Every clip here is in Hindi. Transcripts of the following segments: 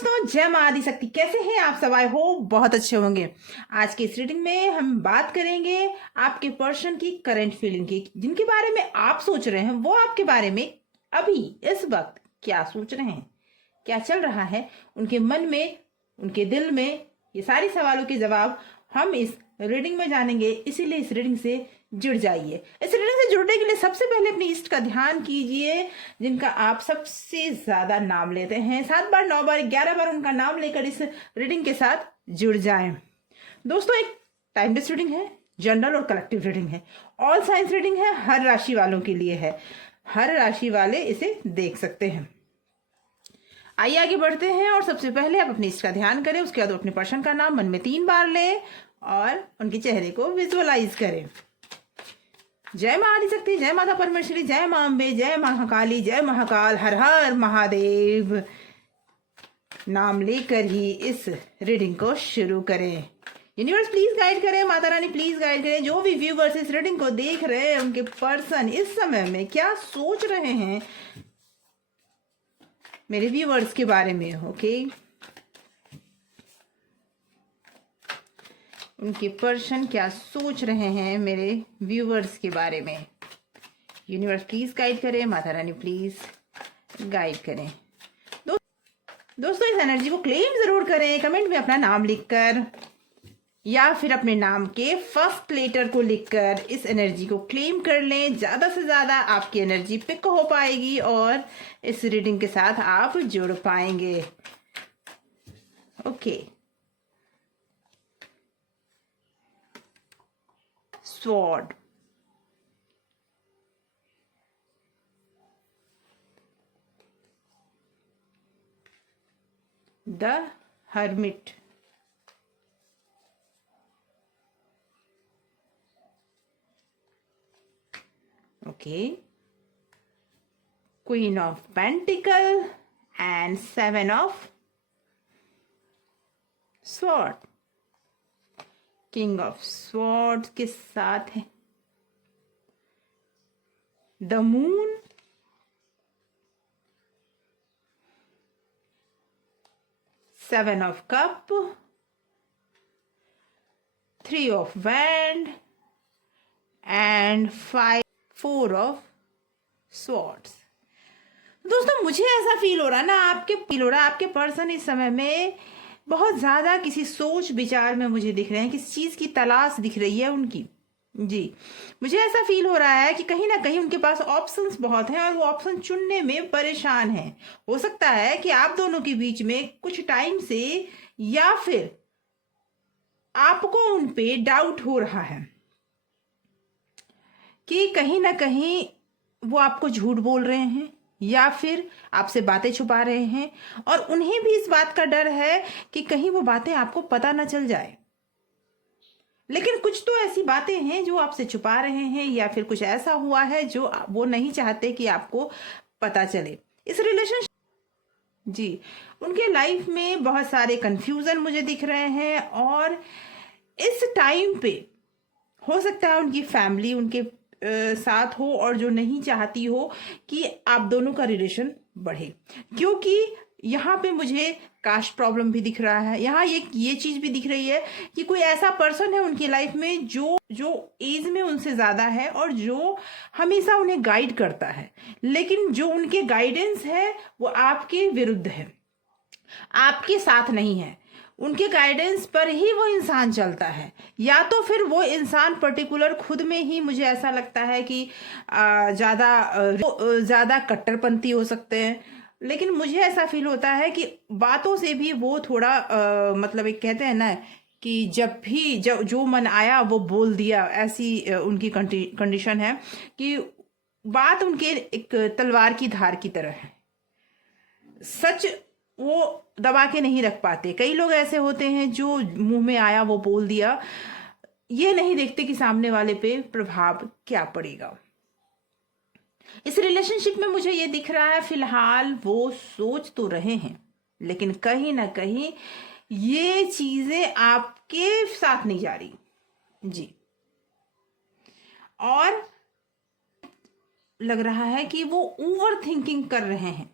दोस्तों, जय मां आदि शक्ति। कैसे हैं आप सब? आई होप बहुत अच्छे होंगे। आज की इस रीडिंग में हम बात करेंगे आपके पर्सन की करंट फीलिंग की। जिनके बारे में आप सोच रहे हैं वो आपके बारे में अभी इस वक्त क्या सोच रहे हैं, क्या चल रहा है उनके मन में, उनके दिल में। ये सारे सवालों के जवाब हम इस रीडिंग में जानेंगे, इसीलिए इस रीडिंग से जुड़ जाइए। इस रीडिंग से जुड़ने के लिए सबसे पहले अपनी इष्ट का ध्यान कीजिए, जिनका आप सबसे ज्यादा नाम लेते हैं। 7 बार, 9 बार, 11 बार उनका नाम लेकर इस रीडिंग के साथ जुड़ जाएं। दोस्तों, एक टाइमलेस रीडिंग है, जनरल और कलेक्टिव रीडिंग है, ऑल साइंस रीडिंग है, हर राशि वालों के लिए है। हर राशि वाले इसे देख सकते हैं। आइए आगे बढ़ते हैं और सबसे पहले आप अपने इष्ट का ध्यान करें। उसके बाद अपने पर्सन का नाम मन में 3 बार लें और उनके चेहरे को विजुअलाइज करें। जय मां आदि शक्ति, जय माता परमेश्वरी, जय मां अम्बे, जय महाकाली, जय महाकाल, हर हर महादेव। नाम लेकर ही इस रीडिंग को शुरू करें। यूनिवर्स प्लीज गाइड करें, माता रानी प्लीज गाइड करें। जो भी व्यूवर्स इस रीडिंग को देख रहे हैं उनके पर्सन इस समय में क्या सोच रहे हैं मेरे व्यूवर्स के बारे में। ओके, उनके पर्सन क्या सोच रहे हैं मेरे व्यूवर्स के बारे में। यूनिवर्स प्लीज गाइड करें, माता रानी प्लीज गाइड करें। दोस्तों, इस एनर्जी को क्लेम जरूर करें, कमेंट में अपना नाम लिखकर या फिर अपने नाम के फर्स्ट लेटर को लिखकर इस एनर्जी को क्लेम कर लें। ज्यादा से ज्यादा आपकी एनर्जी पिक हो पाएगी और इस रीडिंग के साथ आप जुड़ पाएंगे। Okay, sword, the hermit, okay, queen of pentacle and 7 of sword. King of sword के साथ है the moon, 7 of cup, 3 of wand and 4 of swords. दोस्तों, मुझे ऐसा फील हो रहा है ना, आपके पर्सन इस समय में बहुत ज्यादा किसी सोच विचार में मुझे दिख रहे हैं, किसी चीज की तलाश दिख रही है उनकी। जी, मुझे ऐसा फील हो रहा है कि कहीं ना कहीं उनके पास ऑप्शंस बहुत हैं और वो ऑप्शन चुनने में परेशान हैं। हो सकता है कि आप दोनों के बीच में कुछ टाइम से या फिर आपको उन पे डाउट हो रहा है कि कहीं ना कहीं वो आपको झूठ बोल रहे हैं या फिर आपसे बातें छुपा रहे हैं, और उन्हें भी इस बात का डर है कि कहीं वो बातें आपको पता ना चल जाए। लेकिन कुछ तो ऐसी बातें हैं जो आपसे छुपा रहे हैं या फिर कुछ ऐसा हुआ है जो वो नहीं चाहते कि आपको पता चले। इस रिलेशनशिप जी, उनके लाइफ में बहुत सारे कंफ्यूजन मुझे दिख रहे हैं और इस टाइम पे हो सकता है उनकी फैमिली उनके साथ हो और जो नहीं चाहती हो कि आप दोनों का रिलेशन बढ़े, क्योंकि यहाँ पे मुझे कास्ट प्रॉब्लम भी दिख रहा है। यहाँ ये चीज भी दिख रही है कि कोई ऐसा पर्सन है उनकी लाइफ में जो एज में उनसे ज्यादा है और जो हमेशा उन्हें गाइड करता है, लेकिन जो उनके गाइडेंस है वो आपके विरुद्ध है, आपके साथ नहीं है। उनके गाइडेंस पर ही वो इंसान चलता है, या तो फिर वो इंसान पर्टिकुलर खुद में ही मुझे ऐसा लगता है कि ज्यादा कट्टरपंथी हो सकते हैं। लेकिन मुझे ऐसा फील होता है कि बातों से भी वो थोड़ा मतलब एक कहते हैं ना कि जब जो मन आया वो बोल दिया, ऐसी उनकी कंडीशन है कि बात उनके एक तलवार की धार की तरह है। सच वो दबा के नहीं रख पाते। कई लोग ऐसे होते हैं जो मुंह में आया वो बोल दिया, ये नहीं देखते कि सामने वाले पे प्रभाव क्या पड़ेगा। इस रिलेशनशिप में मुझे ये दिख रहा है फिलहाल वो सोच तो रहे हैं, लेकिन कहीं ना कहीं ये चीजें आपके साथ नहीं जा रही जी, और लग रहा है कि वो ओवर थिंकिंग कर रहे हैं।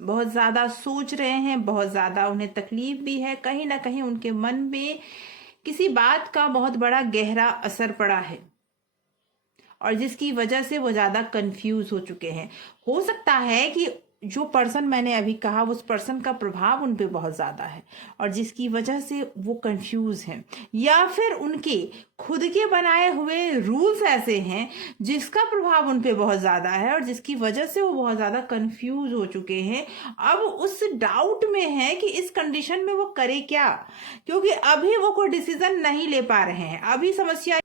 बहुत ज़्यादा सोच रहे हैं, बहुत ज़्यादा उन्हें तकलीफ भी है, कहीं ना कहीं उनके मन में किसी बात का बहुत बड़ा गहरा असर पड़ा है और जिसकी वजह से वो ज़्यादा कंफ्यूज हो चुके हैं। हो सकता है कि जो पर्सन मैंने अभी कहा उस पर्सन का प्रभाव उन पे बहुत ज़्यादा है और जिसकी वजह से वो कंफ्यूज हैं, या फिर उनके खुद के बनाए हुए रूल्स ऐसे हैं जिसका प्रभाव उन पे बहुत ज़्यादा है और जिसकी वजह से वो बहुत ज़्यादा कंफ्यूज हो चुके हैं। अब उस डाउट में है कि इस कंडीशन में वो करे क्या, क्योंकि अभी वो कोई डिसीजन नहीं ले पा रहे हैं। अभी समस्या,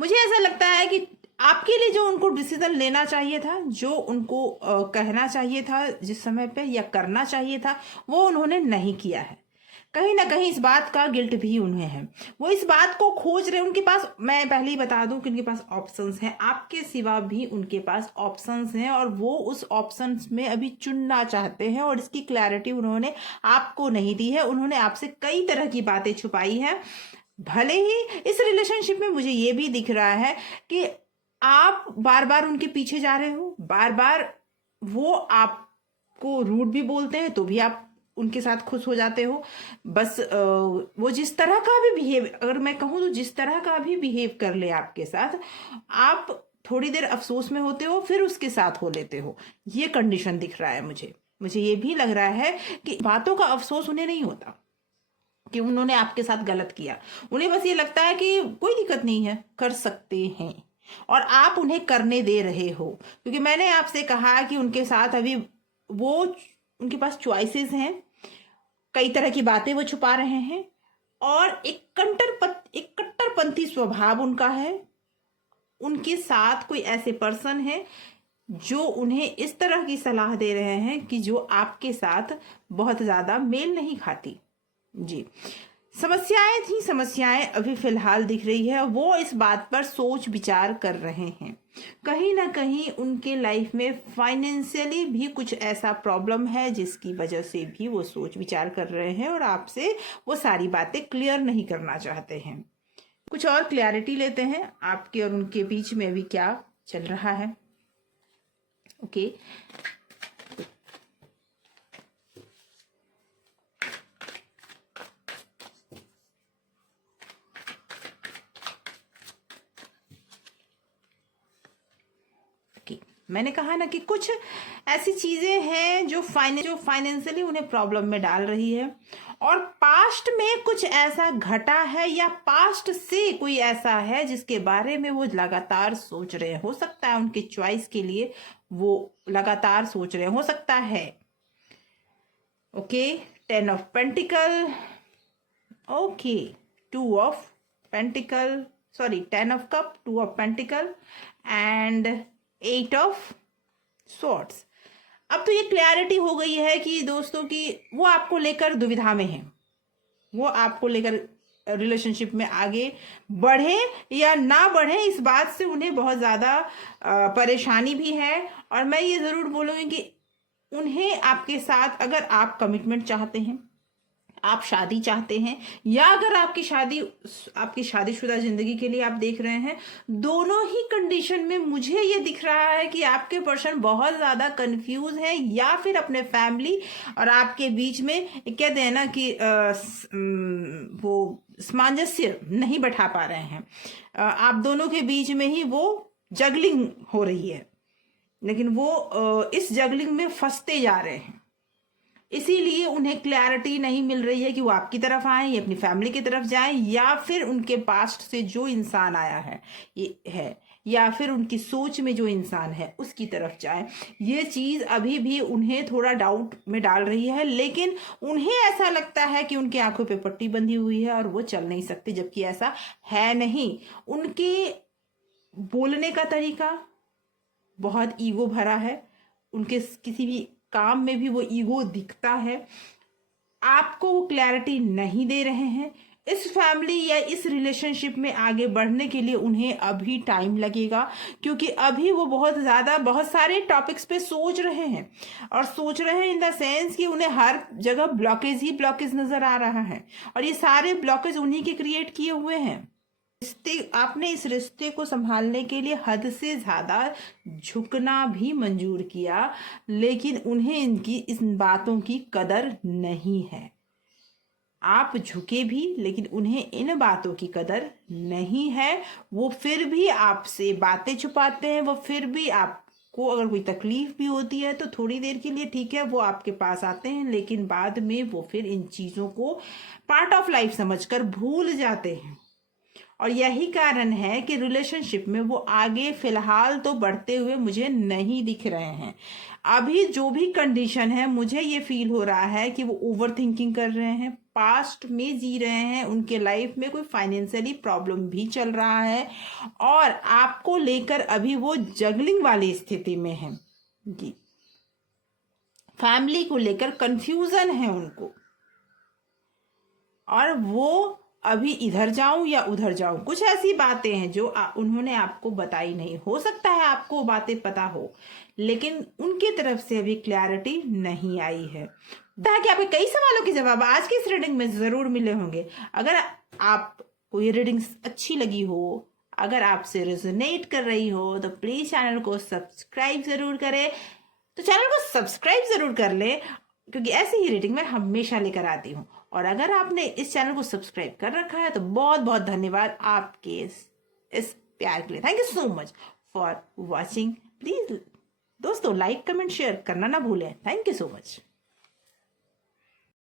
मुझे ऐसा लगता है कि आपके लिए जो उनको डिसीजन लेना चाहिए था, जो उनको कहना चाहिए था जिस समय पे या करना चाहिए था, वो उन्होंने नहीं किया है। कहीं ना कहीं इस बात का गिल्ट भी उन्हें है। वो इस बात को खोज रहे, उनके पास, मैं पहले ही बता दूं कि उनके पास ऑप्शंस हैं, आपके सिवा भी उनके पास ऑप्शंस हैं और वो उस ऑप्शंस में अभी चुनना चाहते हैं और इसकी क्लैरिटी उन्होंने आपको नहीं दी है। उन्होंने आपसे कई तरह की बातें छुपाई है। भले ही इस रिलेशनशिप में मुझे ये भी दिख रहा है कि आप बार बार उनके पीछे जा रहे हो, बार बार वो आपको रूड भी बोलते हैं तो भी आप उनके साथ खुश हो जाते हो। बस वो जिस तरह का भी बिहेव, अगर मैं कहूँ तो जिस तरह का भी बिहेव कर ले आपके साथ, आप थोड़ी देर अफसोस में होते हो फिर उसके साथ हो लेते हो। ये कंडीशन दिख रहा है मुझे ये भी लग रहा है कि बातों का अफसोस उन्हें नहीं होता कि उन्होंने आपके साथ गलत किया। उन्हें बस ये लगता है कि कोई दिक्कत नहीं है, कर सकते हैं, और आप उन्हें करने दे रहे हो। क्योंकि मैंने आपसे कहा कि उनके साथ अभी वो, उनके पास चॉइसेस हैं, कई तरह की बातें वो छुपा रहे हैं और एक कट्टरपंथी स्वभाव उनका है। उनके साथ कोई ऐसे पर्सन है जो उन्हें इस तरह की सलाह दे रहे हैं कि जो आपके साथ बहुत ज्यादा मेल नहीं खाती। जी, समस्याएं अभी फिलहाल दिख रही है। वो इस बात पर सोच विचार कर रहे हैं। कहीं ना कहीं उनके लाइफ में फाइनेंशियली भी कुछ ऐसा प्रॉब्लम है जिसकी वजह से भी वो सोच विचार कर रहे हैं और आपसे वो सारी बातें क्लियर नहीं करना चाहते हैं। कुछ और क्लैरिटी लेते हैं आपके और उनके बीच में अभी क्या चल रहा है। ओके, मैंने कहा ना कि कुछ ऐसी चीजें हैं जो फाइनेंशियली उन्हें प्रॉब्लम में डाल रही है और पास्ट में कुछ ऐसा घटा है या पास्ट से कोई ऐसा है जिसके बारे में वो लगातार सोच रहे हैं। हो सकता है उनके चॉइस के लिए वो लगातार सोच रहे हैं, हो सकता है। Okay, 10 of pentacle, okay, 2 of pentacle, sorry 10 of cup, 2 of pentacle and 8 of swords. अब तो ये क्लैरिटी हो गई है कि दोस्तों की वो आपको लेकर दुविधा में है। वो आपको लेकर रिलेशनशिप में आगे बढ़े या ना बढ़े, इस बात से उन्हें बहुत ज़्यादा परेशानी भी है। और मैं ये ज़रूर बोलूँगी कि उन्हें आपके साथ, अगर आप कमिटमेंट चाहते हैं, आप शादी चाहते हैं, या अगर आपकी शादीशुदा जिंदगी के लिए आप देख रहे हैं, दोनों ही कंडीशन में मुझे ये दिख रहा है कि आपके पर्सन बहुत ज्यादा कंफ्यूज है या फिर अपने फैमिली और आपके बीच में कहते हैं ना कि वो सामंजस्य नहीं बैठा पा रहे हैं। आप दोनों के बीच में ही वो जगलिंग हो रही है, लेकिन वो इस जगलिंग में फंसते जा रहे हैं। इसीलिए उन्हें क्लैरिटी नहीं मिल रही है कि वो आपकी तरफ आए या अपनी फैमिली की तरफ जाएं, या फिर उनके पास्ट से जो इंसान आया है या फिर उनकी सोच में जो इंसान है उसकी तरफ जाए। ये चीज अभी भी उन्हें थोड़ा डाउट में डाल रही है, लेकिन उन्हें ऐसा लगता है कि उनकी आंखों पे पट्टी बंधी हुई है और वो चल नहीं सकते, जबकि ऐसा है नहीं। उनके बोलने का तरीका बहुत ईगो भरा है, उनके किसी भी काम में भी वो ईगो दिखता है। आपको वो क्लैरिटी नहीं दे रहे हैं। इस फैमिली या इस रिलेशनशिप में आगे बढ़ने के लिए उन्हें अभी टाइम लगेगा, क्योंकि अभी वो बहुत सारे टॉपिक्स पे सोच रहे हैं, और सोच रहे हैं इन द सेंस कि उन्हें हर जगह ब्लॉकेज ही ब्लॉकेज नजर आ रहा है, और ये सारे ब्लॉकेज उन्हीं के क्रिएट किए हुए हैं। रिश्ते, आपने इस रिश्ते को संभालने के लिए हद से ज्यादा झुकना भी मंजूर किया, लेकिन उन्हें इनकी इन बातों की कदर नहीं है। आप झुके भी, लेकिन उन्हें इन बातों की कदर नहीं है। वो फिर भी आपसे बातें छुपाते हैं। वो फिर भी आपको अगर कोई तकलीफ भी होती है तो थोड़ी देर के लिए ठीक है वो आपके पास आते हैं, लेकिन बाद में वो फिर इन चीज़ों को पार्ट ऑफ लाइफ समझकर भूल जाते हैं। और यही कारण है कि रिलेशनशिप में वो आगे फिलहाल तो बढ़ते हुए मुझे नहीं दिख रहे हैं। अभी जो भी कंडीशन है, मुझे ये फील हो रहा है कि वो ओवर थिंकिंग कर रहे हैं, पास्ट में जी रहे हैं, उनके लाइफ में कोई फाइनेंशियली प्रॉब्लम भी चल रहा है और आपको लेकर अभी वो जगलिंग वाली स्थिति में है जी। फैमिली को लेकर कंफ्यूजन है उनको, और वो अभी इधर जाऊं या उधर जाऊं, कुछ ऐसी बातें हैं जो उन्होंने आपको बताई नहीं। हो सकता है आपको बातें पता हो, लेकिन उनकी तरफ से अभी क्लैरिटी नहीं आई है। ताकि आपके कई सवालों के जवाब आज की इस रीडिंग में जरूर मिले होंगे। अगर आपको ये रीडिंग अच्छी लगी हो, अगर आपसे रेजोनेट कर रही हो, तो प्लीज चैनल को सब्सक्राइब जरूर करें। तो चैनल को सब्सक्राइब जरूर कर ले, क्योंकि ऐसी ही रीडिंग मैं हमेशा लेकर आती हूँ। और अगर आपने इस चैनल को सब्सक्राइब कर रखा है तो बहुत बहुत धन्यवाद आपके इस प्यार के लिए। Thank you so much for watching. Please दोस्तों लाइक कमेंट शेयर करना ना भूलें। Thank you so much.